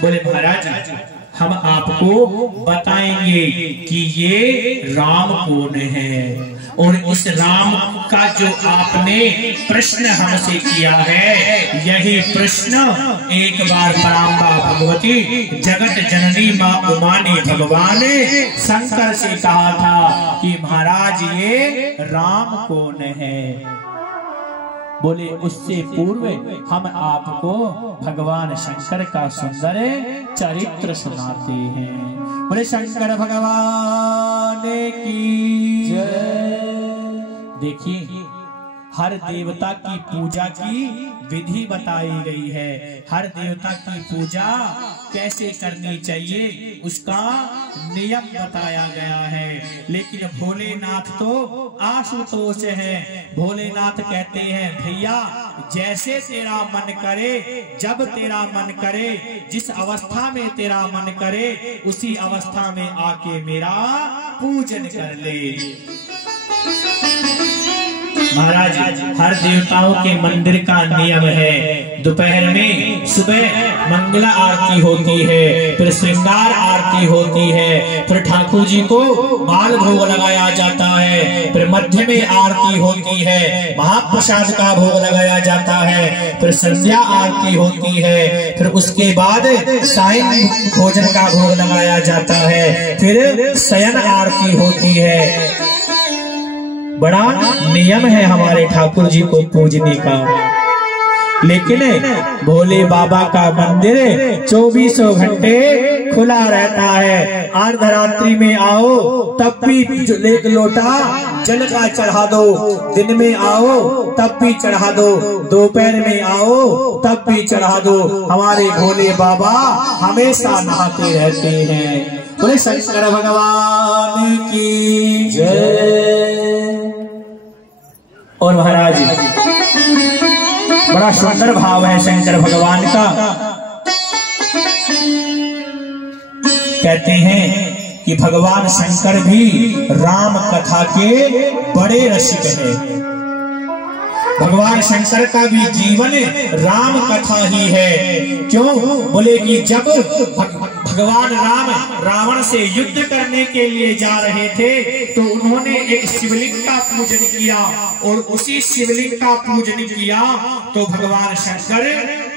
बोले महाराज हम आपको बताएंगे कि ये राम कौन है, और इस राम का जो आपने प्रश्न हमसे किया है, यही प्रश्न एक बार पराम्बा भगवती जगत जननी माँ उमा ने भगवान शंकर से कहा था कि महाराज ये राम कौन है। बोले उससे पूर्व हम आपको भगवान शंकर का सुंदर चरित्र सुनाते हैं। बोले शंकर भगवान की जय। देखिए हर देवता की पूजा की विधि बताई गई है, हर देवता की पूजा कैसे करनी चाहिए उसका नियम बताया गया है। लेकिन भोलेनाथ तो आशुतोष है। भोलेनाथ कहते हैं भैया जैसे तेरा मन करे, जब तेरा मन करे, जिस अवस्था में तेरा मन करे, उसी अवस्था में आके मेरा पूजन कर ले। महाराज हर देवताओं के मंदिर का नियम है, दोपहर में सुबह मंगला आरती होती है, फिर श्रृंगार आरती होती है, फिर ठाकुर जी को बाल भोग लगाया जाता है, फिर मध्य में आरती होती है, महाप्रसाद का भोग लगाया जाता है, फिर संध्या आरती होती है, फिर उसके बाद सायं भोजन का भोग लगाया जाता है, फिर शयन आरती होती है। बड़ा नियम है हमारे ठाकुर जी को पूजने का। लेकिन भोले बाबा का मंदिर 24 घंटे खुला रहता है। अर्धरात्रि में आओ तब भी एक लोटा जल का चढ़ा दो, दिन में आओ तब भी चढ़ा दो, दोपहर में आओ तब भी चढ़ा दो। हमारे भोले बाबा हमेशा नहाते रहते हैं। बोले शंकर भगवान की जय। और महाराज बड़ा सुंदर भाव है शंकर भगवान का। कहते हैं कि भगवान शंकर भी राम कथा के बड़े रसिक हैं। भगवान शंकर का भी जीवन राम कथा ही है। क्यों? बोले कि जब भगवान राम रावण से युद्ध करने के लिए जा रहे थे तो उन्होंने एक शिवलिंग का पूजन किया, और उसी शिवलिंग का पूजन किया तो भगवान शंकर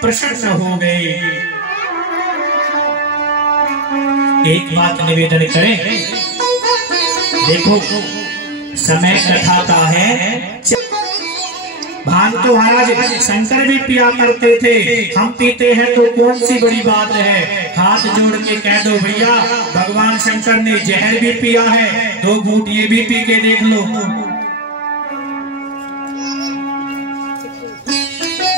प्रसन्न हो गए। एक बात निवेदन करें, देखो समय कथा का है। भांग तो महाराज शंकर भी पिया करते थे, हम पीते हैं तो कौन सी बड़ी बात है। हाथ जोड़ के कह दो भैया भगवान शंकर ने जहर भी पिया है, 2 घूंट ये भी पी के देख लो।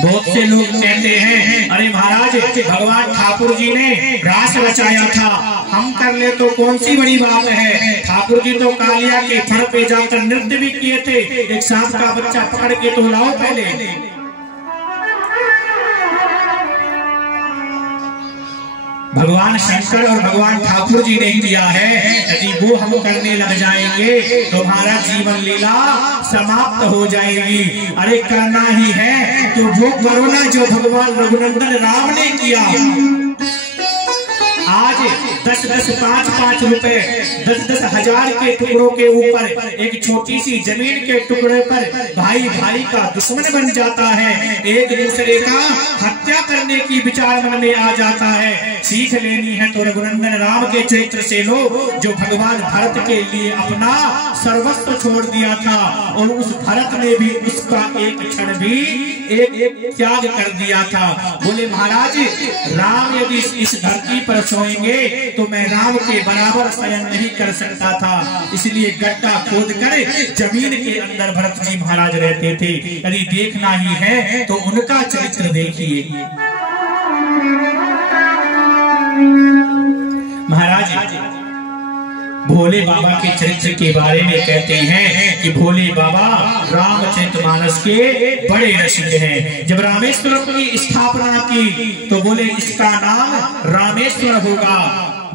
बहुत से लोग कहते हैं अरे महाराज भगवान ठाकुर जी ने रास रचाया था, हम कर ले तो कौन सी बड़ी बात है। ठाकुर जी तो कालिया के फड़ पे जाकर नृत्य भी किए थे। एक सांप का बच्चा पकड़ के तो लाओ पहले। भगवान शंकर और भगवान ठाकुर जी ने किया है। यदि वो हम करने लग जाएंगे तो हमारा जीवन लीला समाप्त हो जाएगी। अरे करना ही है तो वो करो ना जो भगवान रघुनंदन राम ने किया। आज 10-10, 5-5 रुपए, 10-10 हजार के टुकड़ों के ऊपर, एक छोटी सी जमीन के टुकड़े पर भाई भाई का दुश्मन बन जाता है, एक दूसरे का हत्या करने की विचार मन में आ जाता है। सीख लेनी है तो रघुनंदन राम के चरित्र से लो, जो भगवान भरत के लिए अपना सर्वस्व छोड़ दिया था, और उस भरत ने भी उसका एक क्षण भी एक त्याग कर दिया था। बोले महाराज, राम यदि इस धरती पर सोएंगे तो मैं राम के बराबर शयन नहीं कर सकता था, इसलिए गड्ढा खोद कर जमीन के अंदर भरत जी महाराज रहते थे। यदि देखना ही है तो उनका चरित्र देखिए। महाराज भोले बाबा के चरित्र के बारे में कहते हैं कि भोले बाबा रामचरितमानस के बड़े रसिक हैं। जब रामेश्वरम की स्थापना की तो बोले इसका नाम रामेश्वर होगा।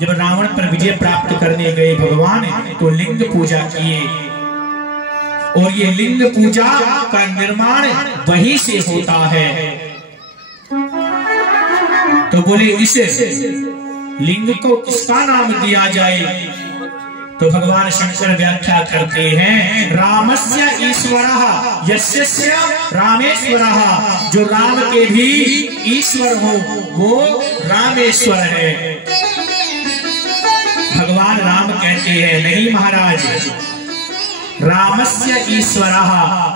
जब रावण पर विजय प्राप्त करने गए भगवान तो लिंग पूजा किए, और ये लिंग पूजा का निर्माण वहीं से होता है। तो बोले इस लिंग को किसका नाम दिया जाए? तो भगवान शंकर व्याख्या करते हैं, रामस्य ईश्वरः यस्य रामेश्वरः, जो राम के भी ईश्वर हो वो रामेश्वर है। भगवान राम कहते हैं नहीं महाराज, रामस्य ईश्वरः,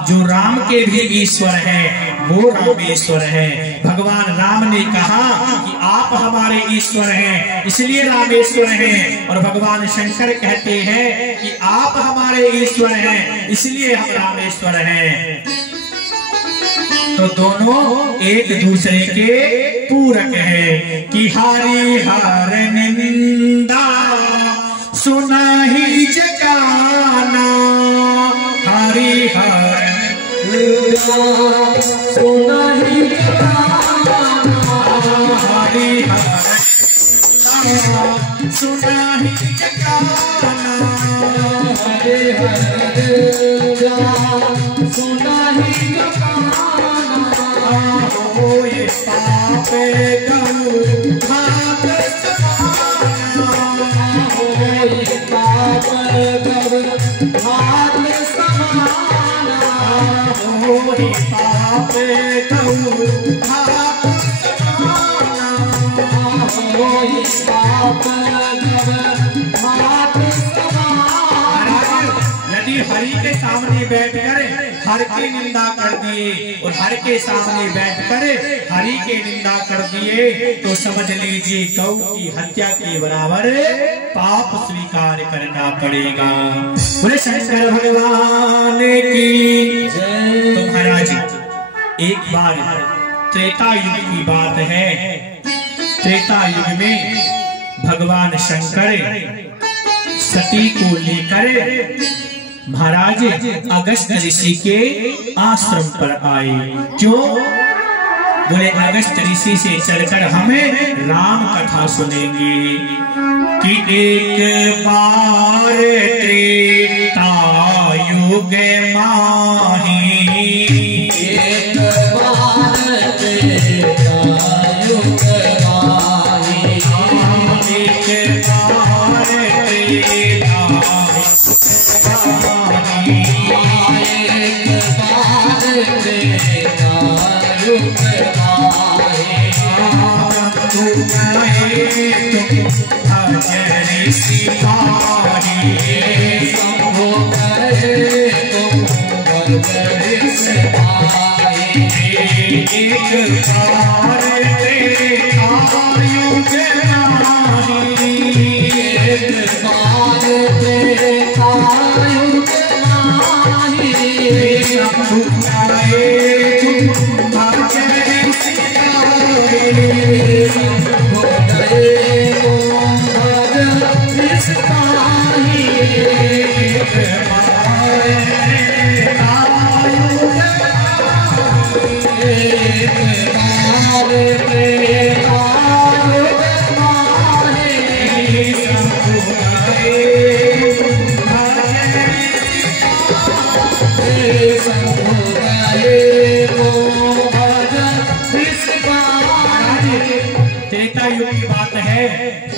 जो राम के भी ईश्वर है वो रामेश्वर है। भगवान राम ने कहा कि आप हमारे ईश्वर हैं इसलिए रामेश्वर हैं, और भगवान शंकर कहते हैं कि आप हमारे ईश्वर हैं इसलिए हम रामेश्वर हैं। तो दोनों एक दूसरे के पूरक हैं कि हरि हर निंदा सुनाही जगाना, हरि हर सुनाही जगाना, हरि हर सुनाही जगाना, हरि हर सुनाही जगाना, हो ये पापे गौ भाग समाना, हो ये पाप गौ भाग समाना, हो ये पापे गौ भाग समाना, हो ये पाप गौ भाग समाना। यदि हरि के सामने बैठकर हर की निंदा कर दिए और हर के सामने बैठकर हरि के निंदा कर दिए तो समझ लीजिए गौ की हत्या के बराबर पाप स्वीकार करना पड़ेगा। बोले शंकर भगवान की जय। तो महाराज एक बार त्रेता युग की बात है। त्रेता युग में भगवान शंकर सती को लेकर महाराज अगस्त ऋषि के आश्रम पर आए। क्यों? बोले अगस्त ऋषि से चलकर हमें राम कथा सुनेंगे कि एक बार त्रेता युग माही, एक बार त्रेता युग माही, एक बार त्रेता त्रेता युग की बात है।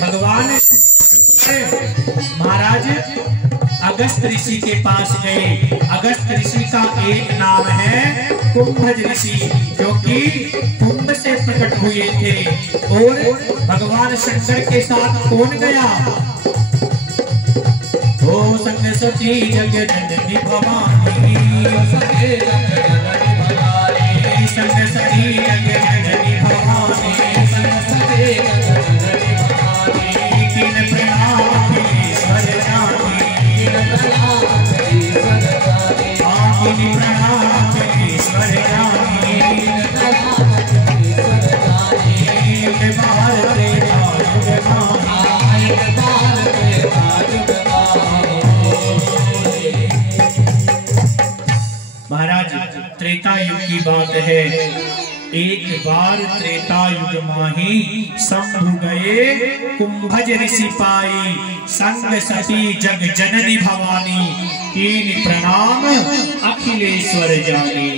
भगवान अगस्त ऋषि के पास गए। अगस्त ऋषि का एक नाम है कुंभज ऋषि, जो कि कुंभ से प्रकट हुए थे। और भगवान शंकर के साथ कौन गया? ओ संग सती जग जननी भवानी, संग सती जग जननी भवानी, किन प्रणाम ईश्वर जानी, किन प्रणाम ईश्वर जानी, महाराज त्रेता युग की बात है। एक बार त्रेता युग माही शंभु गए कुंभज ऋषि पाई, संग सती जग जननी भवानी, कीन प्रणाम अखिलेश्वर जानी।